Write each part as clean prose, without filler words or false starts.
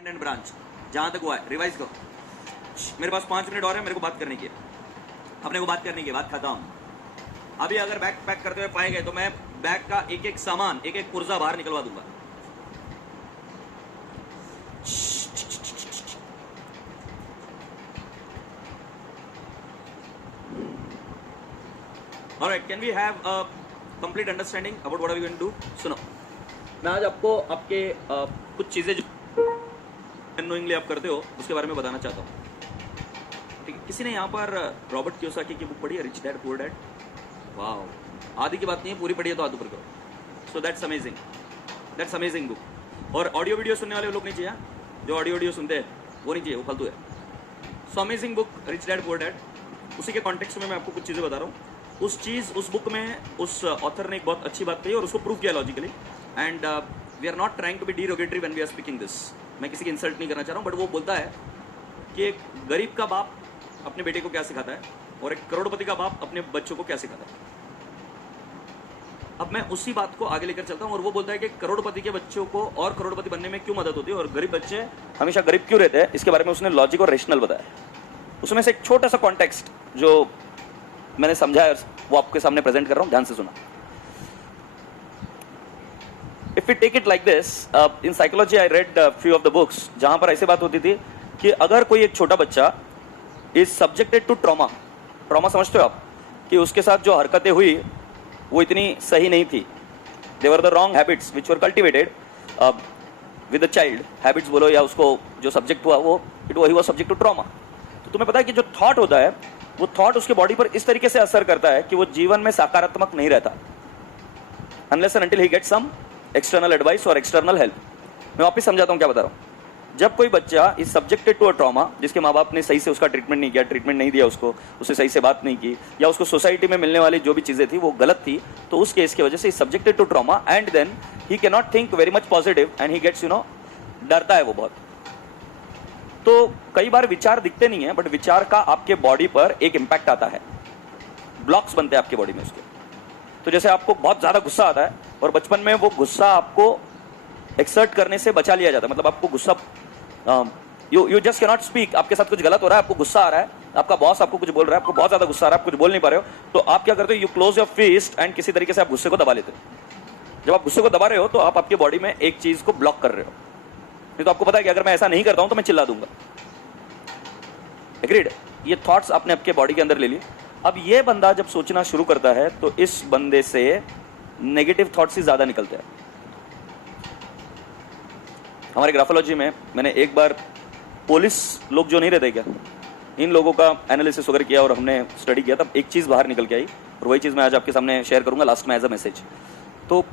Independent branch जहां तक हुआ है रिवाइज करो। मेरे पास 5 मिनट और है, मेरे को बात करने की है, अपने को बात करने की, बात खत्म। अभी अगर बैग पैक करते हुए पाए गए तो मैं बैग का एक एक सामान, एक एक पुर्जा बाहर निकलवा दूंगा। Alright, can we have a complete understanding about what are we going to do? सुनो, मैं आज आपको आपके कुछ चीजें जो अननोइंगली आप करते हो उसके बारे में बताना चाहता हूँ। ठीक है, किसी ने यहाँ पर रॉबर्ट कियोसाकी की बुक पढ़ी है, रिच डैड पुअर डैड? वाह, आधी की बात नहीं है, पूरी पढ़ी है तो हाथ ऊपर करो। So that's amazing book. और ऑडियो वीडियो सुनने वाले लोग नहीं चाहिए, जो ऑडियो वीडियो सुनते हैं वो नहीं चाहिए, वो फालतू है। So amazing book rich dad poor dad, उसी के कॉन्टेक्स्ट में मैं आपको कुछ चीज़ें बता रहा हूँ। उस बुक में उस ऑथर ने एक बहुत अच्छी बात कही और उसको प्रूव किया logically. And we are not trying to be derogatory when we are speaking this. मैं किसी की इंसल्ट नहीं करना चाह रहा हूँ, बट वो बोलता है कि एक गरीब का बाप अपने बेटे को क्या सिखाता है और एक करोड़पति का बाप अपने बच्चों को क्या सिखाता है। अब मैं उसी बात को आगे लेकर चलता हूँ और वो बोलता है कि करोड़पति के बच्चों को और करोड़पति बनने में क्यों मदद होती है और गरीब बच्चे हमेशा गरीब क्यों रहते हैं, इसके बारे में उसने लॉजिक और रेशनल बताया। उसमें से एक छोटा सा कॉन्टेक्स्ट जो मैंने समझा है वो आपके सामने प्रेजेंट कर रहा हूँ, ध्यान से सुना। If we take it like this, in psychology I read few of the books जहां पर ऐसी बात होती थी कि अगर कोई एक छोटा बच्चा इज सब्जेक्टेड टू ट्रॉमा समझते हो आप, कि उसके साथ जो हरकतें हुई वो इतनी सही नहीं थी, they were the wrong habits which were cultivated with the child, habits बोलो या उसको जो सब्जेक्ट हुआ वो ही वॉज सब्जेक्ट टू ट्रॉमा। तो तुम्हें पता है कि जो थॉट होता है वो थॉट उसके बॉडी पर इस तरीके से असर करता है कि वो जीवन में सकारात्मक नहीं रहता unless and until he gets some external advice और एक्सटर्नल हेल्प। मैं वापस समझाता हूँ क्या बता रहा हूँ। जब कोई बच्चा is subjected to a trauma, जिसके माँ बाप ने सही से उसका ट्रीटमेंट नहीं किया, ट्रीटमेंट नहीं दिया उसको, उससे सही से बात नहीं की, या उसको सोसाइटी में मिलने वाली जो भी चीजें थी वो गलत थी, तो उस केस की वजह से is subjected to trauma and then he can not think very much positive and he gets डरता है वो बहुत। तो कई बार विचार दिखते नहीं है, बट विचार का आपके बॉडी पर एक इंपैक्ट आता है, ब्लॉक्स बनते हैं आपके बॉडी में उसके। तो जैसे आपको बहुत ज्यादा गुस्सा आता है और बचपन में वो गुस्सा आपको एक्सर्ट करने से बचा लिया जाता है, मतलब आपको गुस्सा you just can not speak, आपके साथ कुछ गलत हो रहा है, आपको गुस्सा आ रहा है, आपका बॉस आपको कुछ बोल रहा है, आपको बहुत ज्यादा गुस्सा आ रहा है, आप कुछ बोल नहीं पा रहे हो, तो आप क्या करते हो, यू क्लोज योर फिस्ट एंड किसी तरीके से आप गुस्से को दबा लेते हो। जब आप गुस्से को दबा रहे हो तो आप आपके बॉडी में एक चीज को ब्लॉक कर रहे हो, नहीं तो आपको पता है कि अगर मैं ऐसा नहीं करता हूं तो मैं चिल्ला दूंगा। एग्रीड? ये थॉट्स आपने आपके बॉडी के अंदर ले लिए। अब ये बंदा जब सोचना शुरू करता है तो इस बंदे से नेगेटिव थॉट्स ही ज्यादा निकलते हैं। हमारे ग्राफोलॉजी में मैंने एक बार पुलिस लोग जो नहीं रहते क्या, इन लोगों का एनालिसिस वगैरह किया और हमने स्टडी किया, तब एक चीज बाहर निकल के आई और वही चीज मैं आज आपके सामने शेयर करूंगा लास्ट में एज अ मैसेज। तो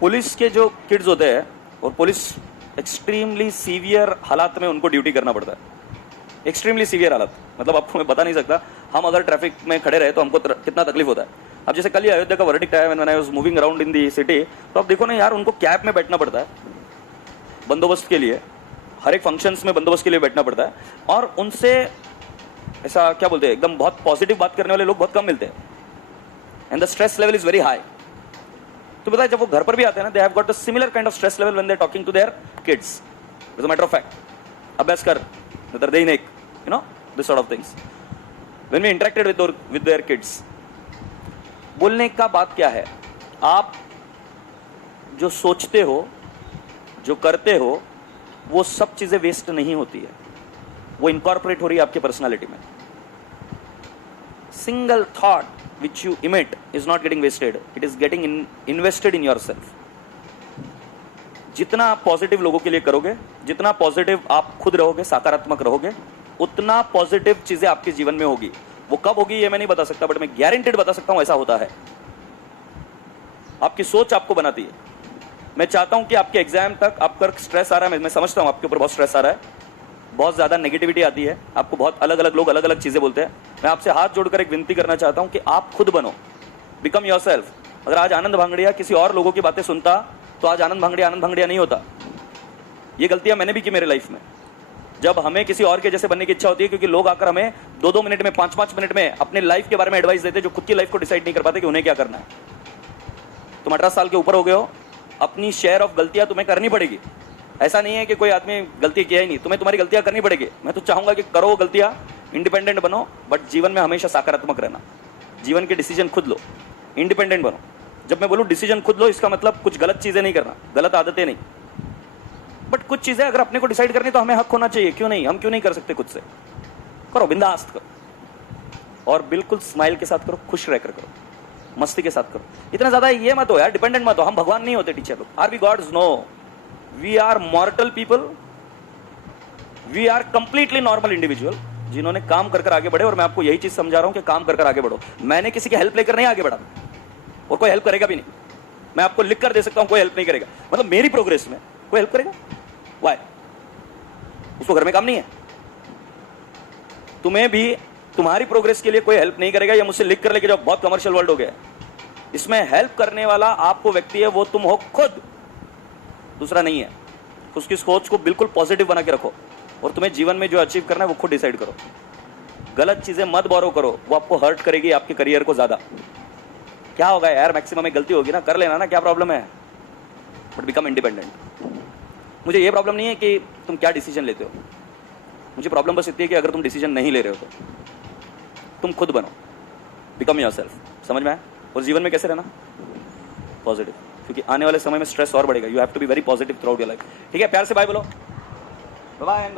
पुलिस के जो किड्स होते हैं, और पुलिस एक्सट्रीमली सीवियर हालात में उनको ड्यूटी करना पड़ता है, एक्सट्रीमली सीवियर हालत, मतलब आपको मैं बता नहीं सकता। हम अगर ट्रैफिक में खड़े रहे तो हमको कितना तकलीफ होता है। अब जैसे कल ही अयोध्या का वर्डिक्ट आया when I was moving around in the city, तो आप देखो ना यार, उनको कैब में बैठना पड़ता है बंदोबस्त के लिए, हर एक फंक्शंस में बंदोबस्त के लिए बैठना पड़ता है, और उनसे ऐसा क्या बोलते हैं, एकदम बहुत पॉजिटिव बात करने वाले लोग बहुत कम मिलते हैं, and the stress level is very high. तो पता है जब वो घर पर भी आते हैं ना, they have got the similar kind of stress level when they are talking to their kids. As a matter of fact, अभ्यास कर, नतर दे नेक, this sort of things when we interacted with their kids. बोलने का बात क्या है, आप जो सोचते हो, जो करते हो, वो सब चीजें वेस्ट नहीं होती है, वो इनकॉर्पोरेट हो रही है आपके पर्सनालिटी में। Single thought which you emit is not getting wasted, it is getting invested in yourself. जितना आप पॉजिटिव लोगों के लिए करोगे, जितना पॉजिटिव आप खुद रहोगे, सकारात्मक रहोगे, उतना पॉजिटिव चीजें आपके जीवन में होगी। वो कब होगी ये मैं नहीं बता सकता, बट मैं गारंटेड बता सकता हूं ऐसा होता है। आपकी सोच आपको बनाती है। मैं चाहता हूं कि आपके एग्जाम तक आपका स्ट्रेस आ रहा है, मैं समझता हूं आपके ऊपर बहुत स्ट्रेस आ रहा है, बहुत ज्यादा नेगेटिविटी आती है, आपको बहुत अलग अलग लोग अलग अलग चीजें बोलते हैं। मैं आपसे हाथ जोड़कर एक विनती करना चाहता हूं कि आप खुद बनो, बिकम योरसेल्फ। अगर आज आनंद भांगड़िया किसी और लोगों की बातें सुनता तो आज आनंद भांगड़िया नहीं होता। ये गलतियां मैंने भी की मेरे लाइफ में। जब हमें किसी और के जैसे बनने की इच्छा होती है, क्योंकि लोग आकर हमें 2-2 मिनट में, 5-5 मिनट में अपने लाइफ के बारे में एडवाइस देते, जो खुद की लाइफ को डिसाइड नहीं कर पाते कि उन्हें क्या करना है। तुम 18 साल के ऊपर हो गए हो, अपनी शेयर ऑफ गलतियां तुम्हें करनी पड़ेगी। ऐसा नहीं है कि कोई आदमी गलती किया ही नहीं, तुम्हें तुम्हारी गलतियां करनी पड़ेगी। मैं तो चाहूंगा कि करो गलतियां, इंडिपेंडेंट बनो, बट जीवन में हमेशा सकारात्मक रहना। जीवन के डिसीजन खुद लो, इंडिपेंडेंट बनो। जब मैं बोलूं डिसीजन खुद लो, इसका मतलब कुछ गलत चीजें नहीं करना, गलत आदतें नहीं, बट कुछ चीजें अगर अपने को डिसाइड करनी तो हमें हक होना चाहिए। क्यों नहीं, हम क्यों नहीं कर सकते खुद से? करो, बिंदास करो, और बिल्कुल स्माइल के साथ करो, खुश रहकर करो, मस्ती के साथ करो। इतना ज्यादा ये मत हो यार, डिपेंडेंट मत हो। हम भगवान नहीं होते टीचर लोग। Are we gods? No, we are mortal people, we are completely normal individual जिन्होंने काम कर आगे बढ़े। और मैं आपको यही चीज समझा रहा हूं कि काम कर आगे बढ़ो। मैंने किसी की हेल्प लेकर नहीं आगे बढ़ा, और कोई हेल्प करेगा भी नहीं। मैं आपको लिख कर दे सकता हूं, कोई हेल्प नहीं करेगा। मतलब मेरी प्रोग्रेस में कोई हेल्प करेगा? वाई? उसको घर में काम नहीं है? तुम्हें भी तुम्हारी प्रोग्रेस के लिए कोई हेल्प नहीं करेगा। या मुझसे लिख कर लेके जाओ, बहुत कमर्शियल वर्ल्ड हो गया। इसमें हेल्प करने वाला आपको व्यक्ति है, वो तुम हो खुद, दूसरा नहीं है। उसकी सोच को बिल्कुल पॉजिटिव बना के रखो, और तुम्हें जीवन में जो अचीव करना है वो खुद डिसाइड करो। गलत चीजें मत बोरो करो, वो आपको हर्ट करेगी, आपके करियर को ज्यादा। क्या होगा यार, मैक्सिमम एक गलती होगी ना, कर लेना ना, क्या प्रॉब्लम है? But become independent. मुझे ये प्रॉब्लम नहीं है कि तुम क्या डिसीजन लेते हो, मुझे प्रॉब्लम बस इतनी है कि अगर तुम डिसीजन नहीं ले रहे हो तो तुम खुद बनो, बिकम योरसेल्फ। समझ में आया? और जीवन में कैसे रहना? पॉजिटिव, क्योंकि आने वाले समय में स्ट्रेस और बढ़ेगा। You have to be very positive throughout your life. ठीक है, प्यार से बाय बोलो, बाय।